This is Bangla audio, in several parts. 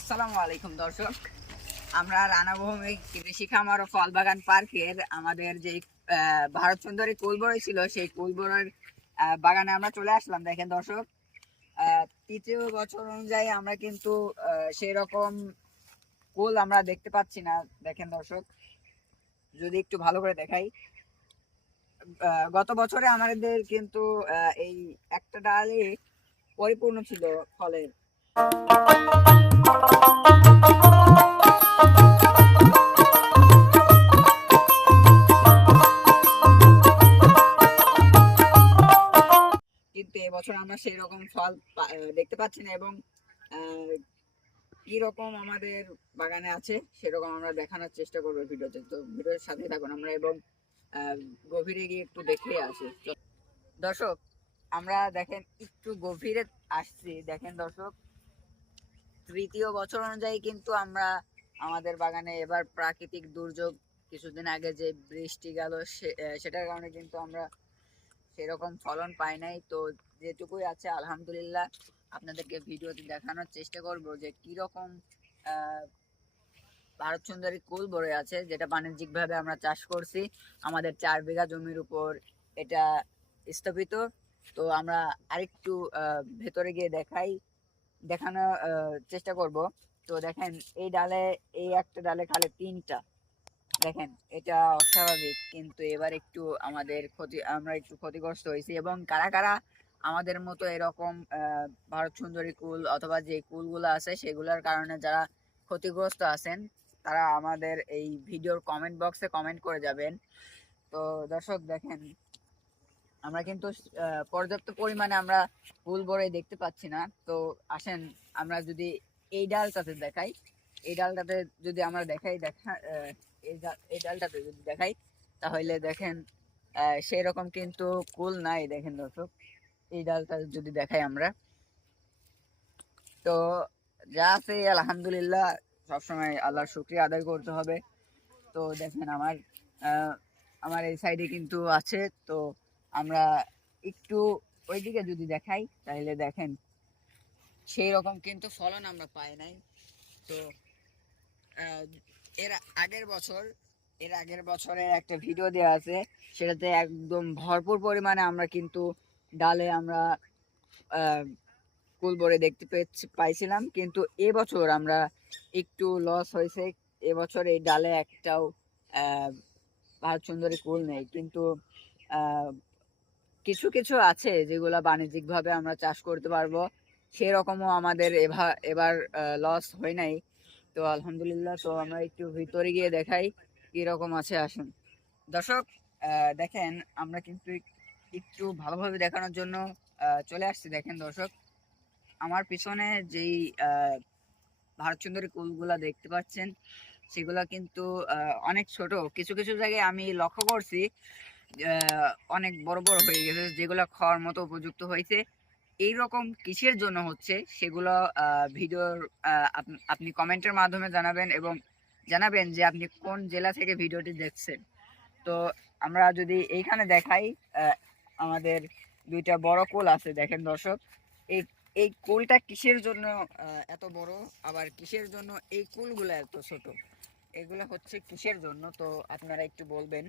আসসালামু আলাইকুম, দর্শক। আমরা রানাভূমি কৃষি খামার ও ফল বাগান পার্কের আমাদের যে ভারত সুন্দরী কুলবরই ছিল, সেই কুলবরের বাগানে আমরা চলে আসলাম, দেখেন দর্শক। তৃতীয় বছর অনুযায়ী আমরা কিন্তু সেই রকম কুল আমরা দেখতে পাচ্ছি না, দেখেন দর্শক। যদি একটু ভালো করে দেখাই গত বছরে আমাদের কিন্তু এই একটা ডালে পরিপূর্ণ ছিল ফলের। কিন্তু এবছর আমরা সেই রকম ফল দেখতে পাচ্ছি না এবং কি রকম আমাদের বাগানে আছে সেরকম আমরা দেখানোর চেষ্টা করব ভিডিওতে। তো ভিডিওর সাথে থাকুন আমরা এবং গভীরে গিয়ে একটু দেখে আসি। দর্শক, আমরা দেখেন একটু গভীরে আসছি। দেখেন দর্শক তৃতীয় বছর অনুযায়ী কিন্তু আমরা আমাদের বাগানে এবার প্রাকৃতিক দুর্যোগ কিছুদিন আগে যে বৃষ্টি গেল সেটার কারণে কিন্তু আমরা সেরকম ফলন পাই নাই। তো যেটুকুই আছে, আলহামদুলিল্লাহ, আপনাদেরকে ভিডিওতে দেখানোর চেষ্টা করব যে কীরকম ভারত সুন্দরী কুল বড়ে আছে, যেটা বাণিজ্যিকভাবে আমরা চাষ করছি। আমাদের চার বিঘা জমির উপর এটা স্থাপিত। তো আমরা আরেকটু ভেতরে গিয়ে দেখাই। দেখানোর চেষ্টা করব। তো দেখেন, এই ডালে, এই একটা ডালে খালি তিনটা। দেখেন, এটা অস্বাভাবিক, কিন্তু এবার একটু আমাদের ক্ষতি, আমরা একটু ক্ষতিগ্রস্ত হয়েছি। এবং কারা কারা আমাদের মতো এরকম ভারত সুন্দরী কুল অথবা যে কুলগুলো আছে, সেগুলোর কারণে যারা ক্ষতিগ্রস্ত আছেন, তারা আমাদের এই ভিডিওর কমেন্ট বক্সে কমেন্ট করে যাবেন। তো দর্শক, দেখেন আমরা কিন্তু পর্যাপ্ত পরিমাণে আমরা ফুল বড়ে দেখতে পাচ্ছি না। তো আসেন, আমরা যদি এই ডালটাতে দেখাই, এই ডালটাতে যদি আমরা দেখাই, দেখা এই ডালটাতে যদি দেখাই, তাহলে দেখেন সেই রকম কিন্তু কুল নাই। দেখেন দর্শক, এই ডালটা যদি দেখাই আমরা। তো যা আছে, আলহামদুলিল্লাহ, সবসময় আল্লাহর শুক্রিয়া আদায় করতে হবে। তো দেখেন আমার আমার এই সাইডে কিন্তু আছে। তো আমরা একটু ওইদিকে যদি দেখাই তাহলে দেখেন সেই রকম কিন্তু ফলন আমরা পাই নাই। তো এর আগের বছর এর আগের বছরের একটা ভিডিও দেওয়া আছে সেটাতে একদম ভরপুর পরিমাণে আমরা কিন্তু ডালে আমরা আহ, কুল ভরে দেখতে পাইছিলাম। কিন্তু এবছর আমরা একটু লস হয়েছে। এবছর এই ডালে একটাও ভারত সুন্দরী কুল নেই। কিন্তু কিছু কিছু আছে যেগুলো বাণিজ্যিকভাবে আমরা চাষ করতে পারব। সেরকমও আমাদের এবার এবার লস হয় নাই। তো আলহামদুলিল্লাহ তো আমরা একটু ভিতরে গিয়ে দেখাই কীরকম আছে আসুন। দর্শক দেখেন আমরা কিন্তু একটু ভালোভাবে দেখানোর জন্য চলে আসছি। দেখেন দর্শক আমার পিছনে যেই আহ, ভারত সুন্দরী কুলগুলা দেখতে পাচ্ছেন সেগুলা কিন্তু অনেক ছোট। কিছু কিছু জায়গায় আমি লক্ষ্য করছি অনেক বড় বড় হয়ে গেছে, যেগুলো খাওয়ার মতো উপযুক্ত হয়েছে। এই রকম কিসের জন্য হচ্ছে সেগুলো ভিডিওর আপনি কমেন্টের মাধ্যমে জানাবেন এবং জানাবেন যে আপনি কোন জেলা থেকে ভিডিওটি দেখছেন। তো আমরা যদি এইখানে দেখাই আমাদের দুইটা বড় কোল আছে, দেখেন দর্শক। এই এই কোলটা কিসের জন্য এত বড়? আবার কিসের জন্য এই কুলগুলো এত ছোট? এগুলো হচ্ছে কিসের জন্য? তো আপনারা একটু বলবেন।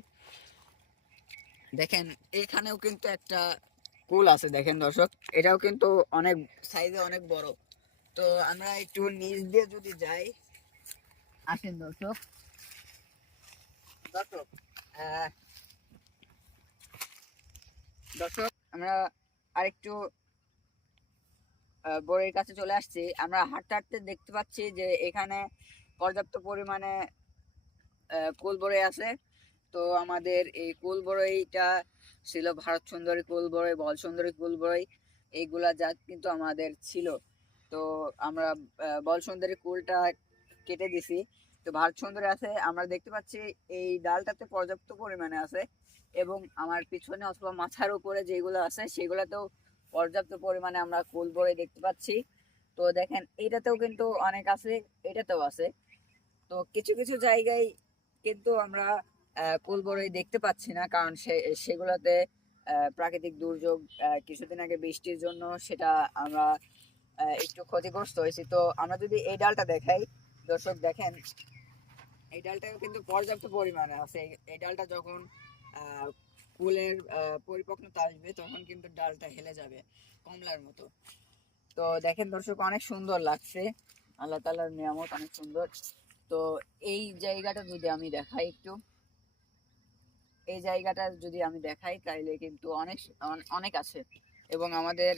দেখেন, এখানেও কিন্তু একটা কুল আছে, দেখেন দর্শক। এটাও কিন্তু অনেক সাইজে অনেক বড়। তো আমরা একটু নিচ দিয়ে যদি যাই, আসেন দর্শক। দর্শক দর্শক, আমরা আরেকটু বইয়ের কাছে চলে আসছি। আমরা হাঁটতে হাঁটতে দেখতে পাচ্ছি যে এখানে পর্যাপ্ত পরিমাণে কুল বড়ই আছে। তো আমাদের এই কুল বড়ইটা ছিল ভারত সুন্দরী কুল বড়ই বল সুন্দরী কুল বড়ই এইগুলা জাত কিন্তু আমাদের ছিল। তো আমরা বল সুন্দরী কুলটা কেটে দিছি। তো ভারত সুন্দরী আছে, আমরা দেখতে পাচ্ছি এই ডালটাতে পর্যাপ্ত পরিমাণে আছে এবং আমার পিছনে অথবা মাথার উপরে যেগুলো আছে সেগুলোতেও পর্যাপ্ত পরিমাণে আমরা কুল বড়ই দেখতে পাচ্ছি। তো দেখেন, এটাতেও কিন্তু অনেক আছে, এটাতেও আছে। তো কিছু কিছু জায়গায় কিন্তু আমরা আহ, কুল বড়ই দেখতে পাচ্ছি না কারণ সে সেগুলোতে প্রাকৃতিক দুর্যোগ কিছুদিন আগে বৃষ্টির জন্য সেটা আমরা একটু ক্ষতিগ্রস্ত হয়েছি। তো আমরা যদি এই ডালটা দেখাই দর্শক দেখেন এই ডালটাও কিন্তু পর্যাপ্ত পরিমাণে আছে। এই- ডালটা যখন কুলের পরিপক্কতা আসবে তখন কিন্তু ডালটা হেলে যাবে কমলার মতো। তো দেখেন দর্শক অনেক সুন্দর লাগছে। আল্লাহ তালার নিয়ামত অনেক সুন্দর। তো এই জায়গাটা যদি আমি দেখাই একটু। এই জায়গাটা যদি আমি দেখাই তাইলে কিন্তু অনেক অনেক আছে। এবং আমাদের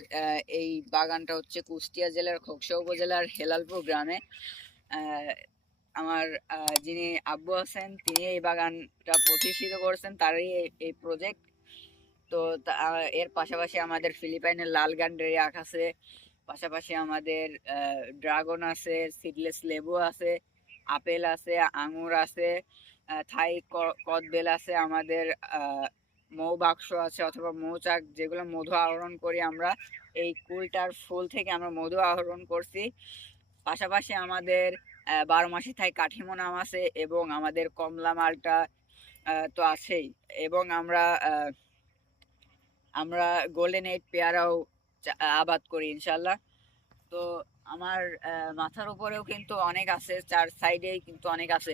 এই বাগানটা হচ্ছে কুষ্টিয়া জেলার খোকসা উপজেলার হেলালপুর গ্রামে। আমার যিনি আব্বু আছেন তিনি এই বাগানটা প্রতিষ্ঠিত করেছেন, তারই এই- প্রজেক্ট তো এর পাশাপাশি আমাদের ফিলিপাইনের লাল গান্ডেরি আখ আছে। পাশাপাশি আমাদের ড্রাগন আছে, সিডলেস লেবু আছে, আপেল আছে, আঙুর আছে। থাই কদবেল আছে, আমাদের মৌ বাক্স আছে অথবা মৌচাক যেগুলো মধু আহরণ করি আমরা। এই কুলটার ফুল থেকে আমরা মধু আহরণ করছি। পাশাপাশি আমাদের বারো মাসে থাই কাঠিমো নাম আছে এবং আমাদের কমলা মালটা তো আছেই। এবং আমরা আমরা গোল্ডেন এইট পেয়ারাও আবাদ করি ইনশাল্লাহ তো আমার মাথার উপরেও কিন্তু অনেক আছে, চার সাইডেই কিন্তু অনেক আছে।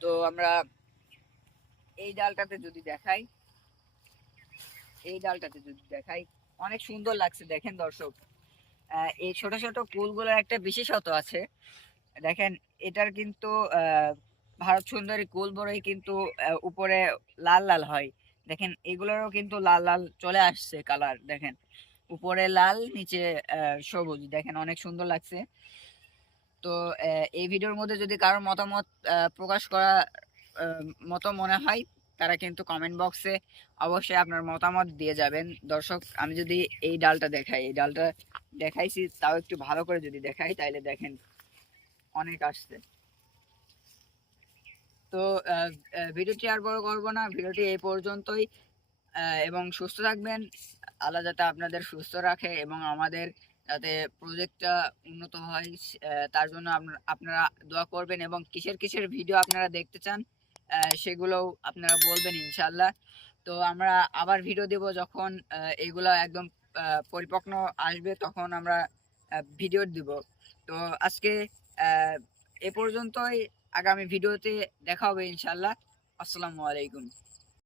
তো আমরা এই ডালটাতে যদি দেখাই, এই ডালটাতে যদি দেখাই, অনেক সুন্দর লাগছে দেখেন দর্শক। এই ছোট ছোট কুলগুলোর একটা বিশেষত আছে। দেখেন, এটার কিন্তু ভারত সুন্দরী কুল বড়ই কিন্তু উপরে লাল লাল হয়। দেখেন, এগুলোরও কিন্তু লাল লাল চলে আসছে কালার, দেখেন। উপরে লাল, নিচে সবুজ, দেখেন অনেক সুন্দর লাগছে। তো এই ভিডিওর মধ্যে যদি কারোর মতামত প্রকাশ করা মতো মনে হয়, তারা কিন্তু কমেন্ট বক্সে অবশ্যই আপনার মতামত দিয়ে যাবেন। দর্শক, আমি যদি এই ডালটা দেখাই, এই ডালটা দেখাইছি, তাও একটু ভালো করে যদি দেখাই, তাইলে দেখেন অনেক আসছে। তো ভিডিওটি আর বড় করব না, ভিডিওটি এই পর্যন্তই। এবং সুস্থ থাকবেন, আল্লাহ যাতে আপনাদের সুস্থ রাখে এবং আমাদের যাতে প্রজেক্টটা উন্নত হয় তার জন্য আপনারা দোয়া করবেন এবং কিসের কিসের ভিডিও আপনারা দেখতে চান সেগুলোও আপনারা বলবেন ইনশাল্লাহ তো আমরা আবার ভিডিও দেব যখন এগুলো একদম পরিপক্ন আসবে তখন আমরা ভিডিও দিব। তো আজকে এ পর্যন্তই, আগামী ভিডিওতে দেখা হবে ইনশাল্লাহ আসসালামু আলাইকুম।